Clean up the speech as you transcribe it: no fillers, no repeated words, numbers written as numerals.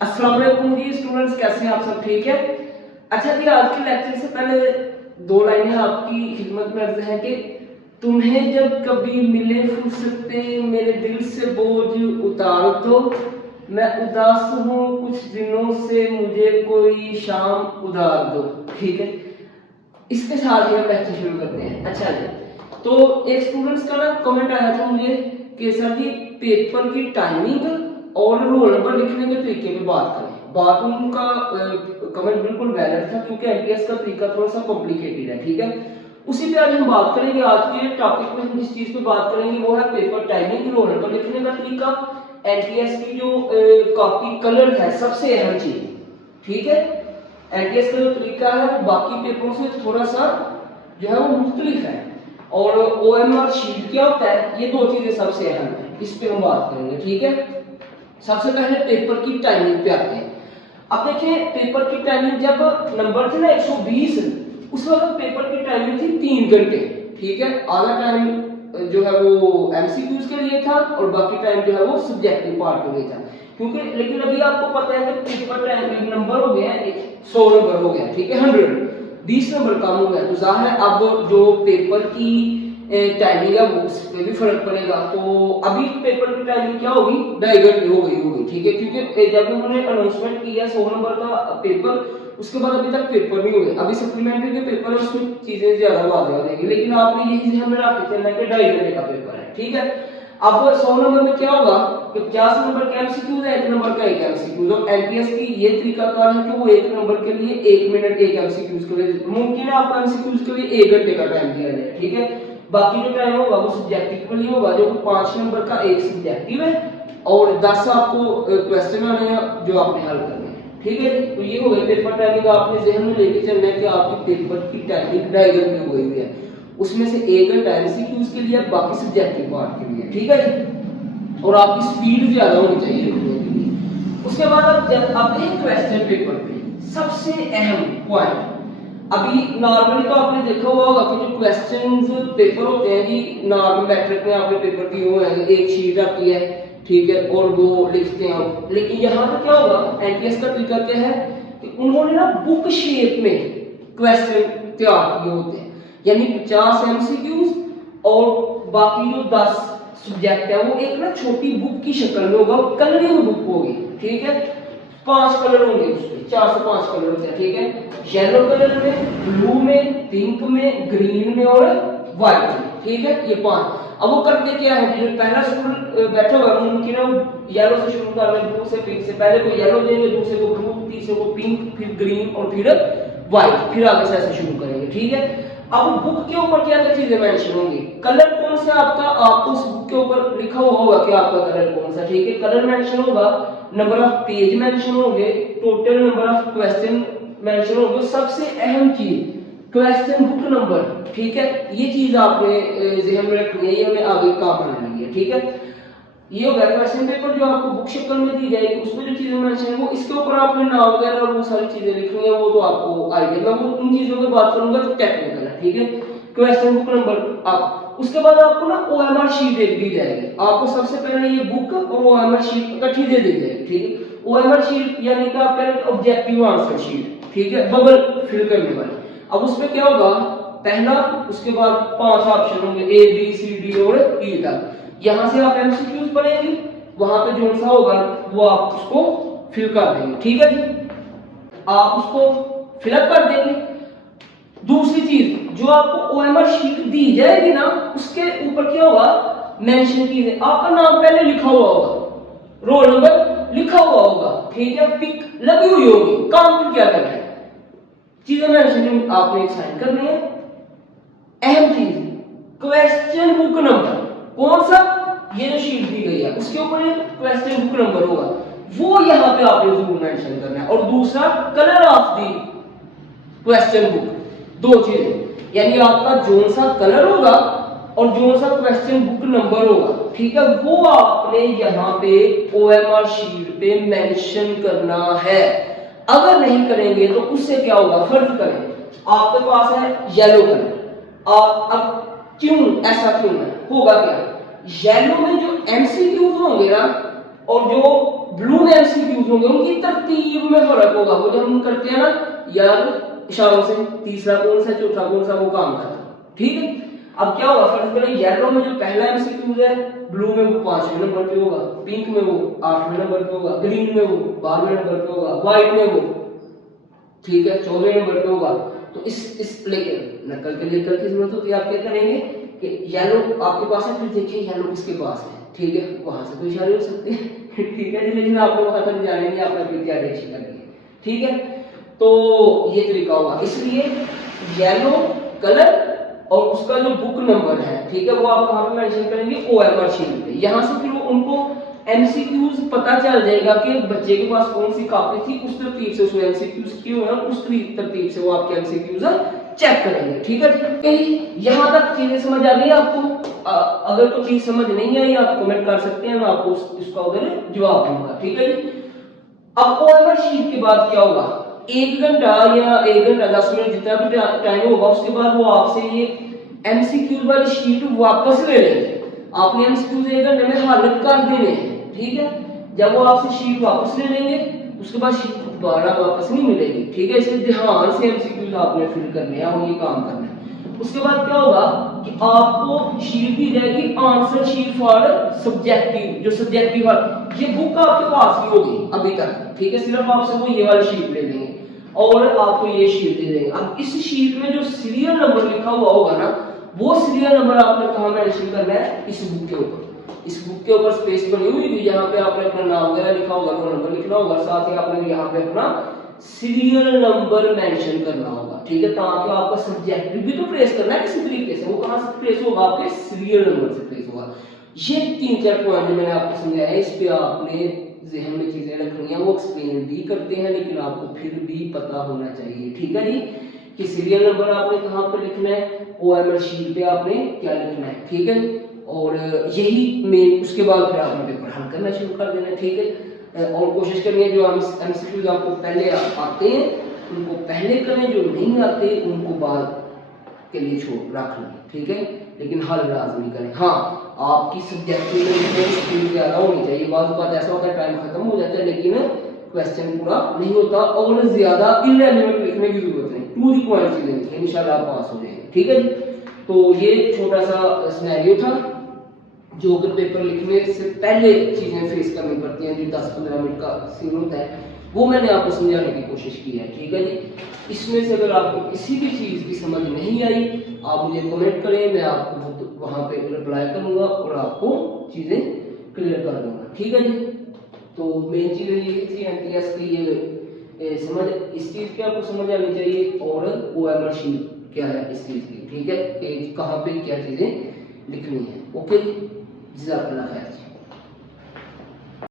अस्सलाम वालेकुम जी स्टूडेंट्स, कैसे हैं आप सब? ठीक है। अच्छा जी, आज के लेक्चर से पहले दो लाइनें आपकी खिदमत में अर्ज है कि तुम्हें जब कभी मिले फुर्सते मेरे दिल से बोझ उतार दो, मैं उदास हूँ कुछ दिनों से मुझे कोई शाम उधार दो। ठीक है, इसके साथ ही हम लेक्चर शुरू करते हैं। अच्छा जी, तो एक स्टूडेंट्स का ना कमेंट आया था मुझे कि सर जी पेपर की टाइमिंग और रोल नंबर लिखने के तरीके पे बात करें। बात उनका कमेंट बिल्कुल वैलिड था क्योंकि एमटीएस का तरीका थोड़ा सा कॉम्प्लिकेटेड है। ठीक है, उसी पे आज हम बात करेंगे। आज के टॉपिक में हम जिस चीज पे बात करेंगे वो है पेपर टाइमिंग, रोल नंबर लिखने का तरीका, एमटीएस की जो कॉपी कलर है, सबसे अहम चीज। ठीक है, एटीएस का जो तरीका है वो बाकी पेपरों से थोड़ा सा जो है वो मुख्तलिफ है। और ओएमआर शीट क्या होता है, ये दो चीजें सबसे अहम है, इस पे हम बात करेंगे। ठीक है, सबसे पहले पेपर की टाइमिंग पे आते हैं। अब देखिए पेपर की टाइमिंग जब नंबर थे ना 120, उस वक्त पेपर की टाइमिंग थी 3 घंटे। ठीक है, आधा टाइम जो है वो एमसीक्यूज के लिए था और बाकी टाइम जो है वो सब्जेक्टिव पार्ट के लिए था। क्योंकि लेकिन अभी आपको पता है कि पेपर टाइमिंग नंबर हो गया 100 नंबर हो गया। ठीक है, 100 20 नंबर कम हो गया, तो जाहिर है अब जो पेपर की टाइमिंग है वो उस पर भी फर्क पड़ेगा। तो अभी पेपर की टाइमिंग क्या होगी, 2.5 घंटे हो गई होगी। ठीक है, क्योंकि जब उन्होंने अनाउंसमेंट किया 100 नंबर का पेपर, उसके बाद अभी तक पेपर नहीं हुए। अभी सप्लीमेंट्री के पेपर है, उसमें चीजें ज्यादा वाज़ेह हो जाएगी, लेकिन आपने यही ध्यान में रख के चलना है कि 2.5 घंटे का पेपर है। ठीक है, अब 100 नंबर में क्या होगा कि 50 नंबर का एमसीक्यू है, 1 नंबर का एक एमसीक्यू। और एमटीएस की ये तरीकाकार है कि वो 1 नंबर के लिए 1 मिनट एक एमसीक्यूज के लिए, मुमकिन है आपको एमसीक्यूज के लिए 1 घंटे का टाइम दिया जाए। ठीक है, बाकी जो टाइम होगा वो सब्जेक्टिव के लिए होगा, जो 5 नंबर का एक सब्जेक्टिव है और 10 आपको क्वेश्चन आने हैं जो आपने हल करने हैं। ठीक है, तो ये हो गया पेपर टाइमिंग। आपने ज़हन में लेके चलना है कि आपकी पेपर की टाइमिंग 2.5 घंटे हो गई है, उसमें से 1 घंटा एमसीक्यूज के लिए, बाकी सब्जेक्टिव पार्ट के लिए। ठीक है जी, और आपकी स्पीड ज्यादा होनी चाहिए लिखने के लिए। उसके बाद अब जब आप एक क्वेश्चन पेपर पे सबसे अहम पॉइंट, अभी नॉर्मली तो आपने देखा हुआ होगा कि जो क्वेश्चंस पेपर होते हैं जी, नॉर्मल मैट्रिक में आपने पेपर की हुए हैं, एक शीट आती है। ठीक है, और वो लिखते हैं हम। लेकिन यहाँ पे क्या होगा, एनटीएस का तरीका क्या है कि उन्होंने ना बुक शेप में क्वेश्चन तैयार किए होते हैं, यानी 50 एमसीक्यूज और बाकी जो 10 सब्जेक्ट है वो एक ना छोटी बुक की शक्ल में होगा, कलरिंग बुक होगी। ठीक है, 5 कलर होंगे उसमें, 4 से 5 कलर होते हैं। ठीक है, येलो कलर में, ब्लू में, पिंक में, ग्रीन में और व्हाइट में। ठीक है, ये 5। अब वो करते क्या है, जो पहला स्टूडेंट बैठा हुआ है उनकी ना येलो से शुरू कर रहे हैं, ब्लू से, पिंक से। पहले को येलो देंगे, दूसरे को ब्लू, तीसरे को पिंक, फिर ग्रीन और फिर व्हाइट, फिर आगे से ऐसे शुरू करेंगे। ठीक है, अब बुक के ऊपर क्या क्या चीजें मेंशन होंगी, कलर कौन सा आपका, आपको उस बुक के ऊपर लिखा हुआ होगा कि आपका कलर कौन सा। ठीक है, कलर मेंशन होगा, नंबर ऑफ पेज मेंशन होंगे, total number of question mention होंगे, सबसे अहम चीज क्वेश्चन बुक नंबर। ठीक है, ये चीज आपने ज़हन में रखनी है, ये हमें आगे काम आनी है। ठीक है, ये हो गया क्वेश्चन पेपर जो आपको बुक शक्ल में दी जाएगी, उसमें जो चीजें मेंशन है वो इसके ऊपर आपने नाम वगैरह और वो सारी चीजें लिखनी है, वो तो आपको आइडिया। मैं वो उन चीजों की बात करूंगा जो टेक्निकल है। ठीक है, क्वेश्चन बुक नंबर आप, उसके बाद आपको ना ओएमआर शीट एक दी जाएगी। आपको सबसे पहले ये बुक और ओएमआर शीट इकट्ठी दे दी जाएगी। ठीक है, ओएमआर शीट यानी कि आप कह रहे हैं ऑब्जेक्टिव आंसर शीट। ठीक है, बबल फिल करने वाली। अब उसमें क्या होगा, पहला, उसके बाद 5 ऑप्शन होंगे, ए बी सी डी और ई तक। यहां से आप एमसीक्यूज पढ़ेंगे, वहां पे जो सा होगा वो आप उसको फिल कर देंगे। ठीक है जी, आप उसको फिलअप कर देंगे। दूसरी चीज, जो आपको ओएमआर शीट दी जाएगी ना, उसके ऊपर क्या होगा, मेंशन कीजिए, आपका नाम पहले लिखा हुआ होगा, रोल नंबर लिखा हुआ होगा। ठीक है, पिक लगी हुई होगी, काम फिर क्या करना है, चीजें मेंशन आपने साइन करनी है। अहम चीज, क्वेश्चन बुक नंबर कौन सा, ये जो शीट दी गई है उसके ऊपर एक क्वेश्चन बुक नंबर होगा, वो यहां पे आपने जरूर मेंशन करना है। और दूसरा, colour of the question book, दो चीजें, यानी आपका जोन सा कलर होगा और जोन सा क्वेश्चन बुक नंबर होगा। ठीक है, वो आपने यहां पे ओएमआर शीट पे मेंशन करना है। अगर नहीं करेंगे तो उससे क्या होगा, फर्ज करें आपके पास है येलो कलर, आप अब क्यों ऐसा क्यों है, होगा क्या, येलो में जो एमसीक्यूज होंगे ना और जो ब्लू में एमसीक्यूज होंगे उनकी तरतीब में फर्क होगा। वो जो हम करते हैं ना यार इशारों से, तीसरा कौन सा चौथा कौन सा, वो काम करता है। ठीक है, अब क्या होगा, फर्स्ट करें येलो में जो पहला एमसीक्यूज है ब्लू में वो 5वें नंबर पे होगा, पिंक में वो 8वें नंबर पे होगा, ग्रीन में वो 12वें नंबर पे होगा, व्हाइट में वो ठीक है 14वें नंबर पे होगा। तो इस लेकिन नकल के लिए कल की जरूरत होती है, आप क्या करेंगे कि येलो आपके पास है, फिर देखिए येलो किसके पास है, ठीक है वहां से तो इशारे हो सकते हैं ठीक है जी, लेकिन आपको वहां तक जाने नहीं, आपने अपनी तैयारी अच्छी करनी है। ठीक है, तो ये तरीका होगा। इसलिए येलो कलर और उसका जो बुक नंबर है, ठीक है, वो आप कहां पे मेंशन करेंगे, ओएमआर शीट पे। यहां से फिर वो उनको एमसीक्यूज पता चल जाएगा कि बच्चे के पास कौन सी कॉपी थी, उस तरतीब से उसने एमसीक्यूज किए हुए हैं, उस तरतीब से वो आपके एमसीक्यूज चेक करेंगे। ठीक है जी, यहां तक चीजें समझ आ गई आपको? अगर कोई चीज समझ नहीं आई आप कमेंट कर सकते हैं, मैं आपको इसका उधर जवाब दूंगा। ठीक है जी, अब ओएमआर शीट के बाद क्या होगा, 1 घंटा या 1 घंटा 10 मिनट जितना भी टाइम होगा, उसके बाद वो आपसे ये एमसीक्यूज वाली शीट वापस ले लेंगे। आपने एमसीक्यूज 1 घंटे में हल कर देने हैं। ठीक है, जब वो आपसे शीट वापस ले लेंगे उसके बाद शीट दोबारा वापस नहीं मिलेगी। ठीक है, इसलिए ध्यान से एमसीक्यूज आपने फिल करने हैं और ये काम करना है। उसके बाद क्या होगा कि आपको शीट दी जाएगी आंसर शीट फॉर सब्जेक्टिव। जो सब्जेक्टिव ये बुक आपके पास ही होगी अभी तक। ठीक है, सिर्फ आपसे वो ये वाली शीट ले लेंगे और आपको ये शीट दे देंगे। अब इस शीट में जो सीरियल नंबर लिखा हुआ होगा ना, वो सीरियल नंबर आपने कहां मेंशन करना है, इस बुक के ऊपर। इस बुक के ऊपर स्पेस बनी हुई थी, यहाँ पे आपने अपना नाम वगैरह लिखा होगा, रोल नंबर लिखना होगा, साथ ही आपने यहाँ पे अपना सीरियल नंबर मेंशन करना होगा। ठीक है, ताकि आपका सब्जेक्ट भी तो ट्रेस करना है किसी तरीके से, वो कहां से ट्रेस होगा, आपके सीरियल नंबर से ट्रेस होगा। ये 3-4 पॉइंट मैंने आपको समझाया, इस पे आपने जहन में चीजें रखनी है। वो एक्सप्लेन भी करते हैं लेकिन आपको फिर भी पता होना चाहिए। ठीक है जी, कि सीरियल नंबर आपने कहां पर लिखना है, ओएमआर शीट पे आपने क्या लिखना है। ठीक है, और यही मेन, उसके बाद फिर आपने पेपर हल करना शुरू कर देना है। ठीक है, और कोशिश करनी है जो एमसीक्यूज आपको पहले आते हैं उनको पहले करें, जो नहीं आते उनको बाद के लिए छोड़ रख लें। ठीक है, लेकिन हल लाजमी करें। हाँ, आपकी सब्जेक्टिव में स्किल ज्यादा होनी चाहिए। बात ऐसा होता है टाइम खत्म हो जाता है लेकिन क्वेश्चन पूरा नहीं होता, और ज्यादा इररिलेवेंट लिखने की जरूरत नहीं, टू द पॉइंट चीजें लिखें, इंशाल्लाह आप पास हो जाएंगे। ठीक है जी, तो ये छोटा सा सिनेरियो था जो अगर पेपर लिखने से पहले चीजें फेस करनी पड़ती हैं, जो 10-15 मिनट का सीन होता है, वो मैंने आपको समझाने की कोशिश की है। ठीक है जी, इसमें से अगर आपको किसी भी चीज की समझ नहीं आई आप मुझे कमेंट करें, मैं आपको वहां पे रिप्लाई करूंगा और आपको चीजें क्लियर कर दूंगा। ठीक है जी, तो मेन चीज ये थी एमटीएस की ये समझ, इस चीज की आपको समझ आनी चाहिए, और ओएमआर शीट क्या है इस चीज की। ठीक है, कि कहाँ पे क्या चीजें लिखनी है। ओके, जज़ाकल्लाह खैर।